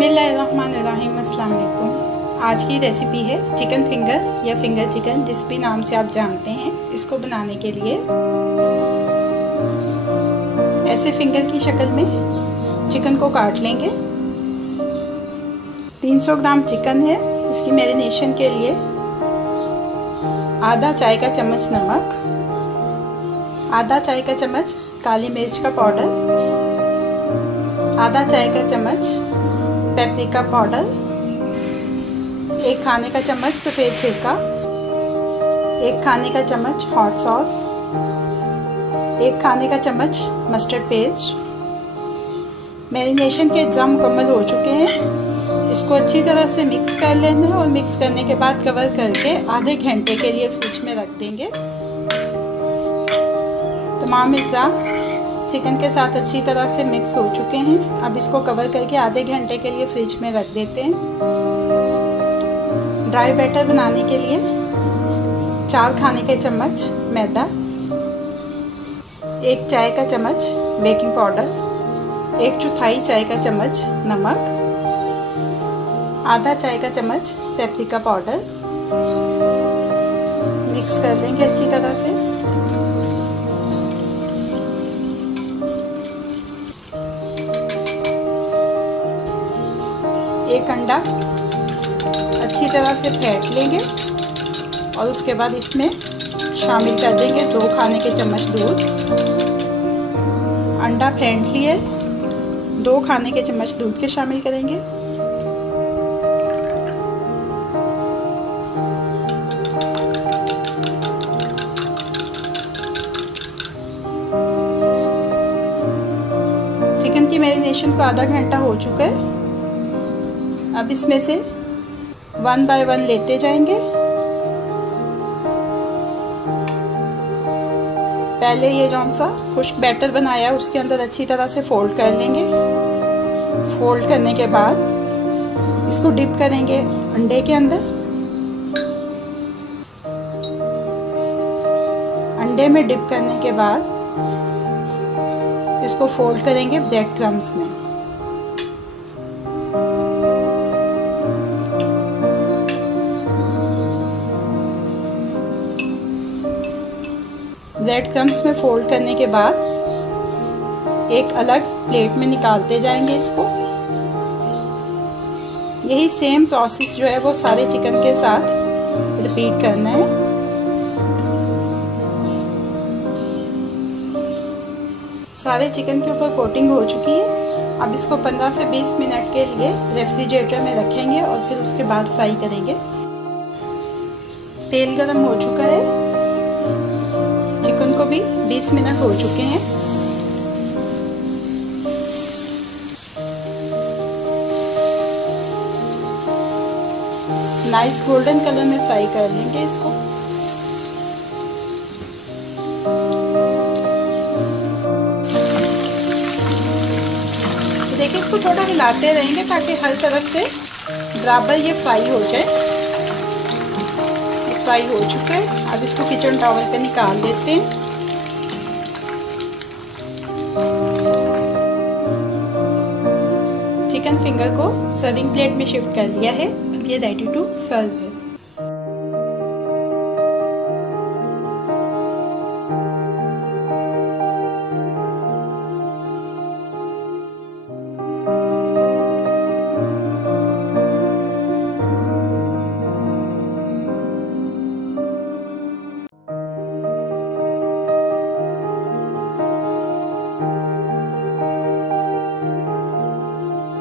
बिस्मिल्लाहिर्रहमानिर्रहीम। अस्सलाम वालेकुम। आज की रेसिपी है चिकन फिंगर या फिंगर चिकन, जिस भी नाम से आप जानते हैं। इसको बनाने के लिए ऐसे फिंगर की शक्ल में चिकन को काट लेंगे। 300 ग्राम चिकन है। इसकी मैरिनेशन के लिए आधा चाय का चम्मच नमक, आधा चाय का चम्मच काली मिर्च का पाउडर, आधा चाय का चम्मच पेपरिका पाउडर, 1 खाने का चम्मच सफ़ेद सिरका, 1 खाने का चम्मच हॉट सॉस, 1 खाने का चम्मच मस्टर्ड पेस्ट। मैरिनेशन के इंतज़ाम मुकम्मल हो चुके हैं। इसको अच्छी तरह से मिक्स कर लेना है और मिक्स करने के बाद कवर करके आधे घंटे के लिए फ्रिज में रख देंगे। तमाम इंतज़ाम चिकन के साथ अच्छी तरह से मिक्स हो चुके हैं। अब इसको कवर करके आधे घंटे के लिए फ्रिज में रख देते हैं। ड्राई बैटर बनाने के लिए 4 खाने के चम्मच मैदा, 1 चाय का चम्मच बेकिंग पाउडर, 1/4 चाय का चम्मच नमक, आधा चाय का चम्मच पेपरिका पाउडर। मिक्स कर लेंगे अच्छी तरह से। एक अंडा अच्छी तरह से फेंट लेंगे और उसके बाद इसमें शामिल कर देंगे 2 खाने के चम्मच दूध। अंडा फेंट लिए, 2 खाने के चम्मच दूध के शामिल करेंगे। चिकन की मैरिनेशन को आधा घंटा हो चुका है। अब इसमें से 1 बाय 1 लेते जाएंगे। पहले ये जौन सा खुश्क बैटर बनाया उसके अंदर अच्छी तरह से फोल्ड कर लेंगे। फोल्ड करने के बाद इसको डिप करेंगे अंडे के अंदर। अंडे में डिप करने के बाद इसको फोल्ड करेंगे ब्रेड क्रम्स में। ब्रेड क्रम्स में फोल्ड करने के बाद एक अलग प्लेट में निकालते जाएंगे इसको। यही सेम प्रोसेस जो है वो सारे चिकन के साथ रिपीट करना है। सारे चिकन के ऊपर कोटिंग हो चुकी है। अब इसको 15 से 20 मिनट के लिए रेफ्रिजरेटर में रखेंगे और फिर उसके बाद फ्राई करेंगे। तेल गरम हो चुका है। चिकन को भी 20 मिनट हो चुके हैं। नाइस गोल्डन कलर में फ्राई कर लेंगे इसको। देखिए, इसको थोड़ा हिलाते रहेंगे ताकि हर तरफ से बराबर ये फ्राई हो जाए। फ्राई हो चुके हैं। अब इसको किचन टॉवल पे निकाल देते हैं। चिकन फिंगर को सर्विंग प्लेट में शिफ्ट कर दिया है। अब ये रेडी टू सर्व है।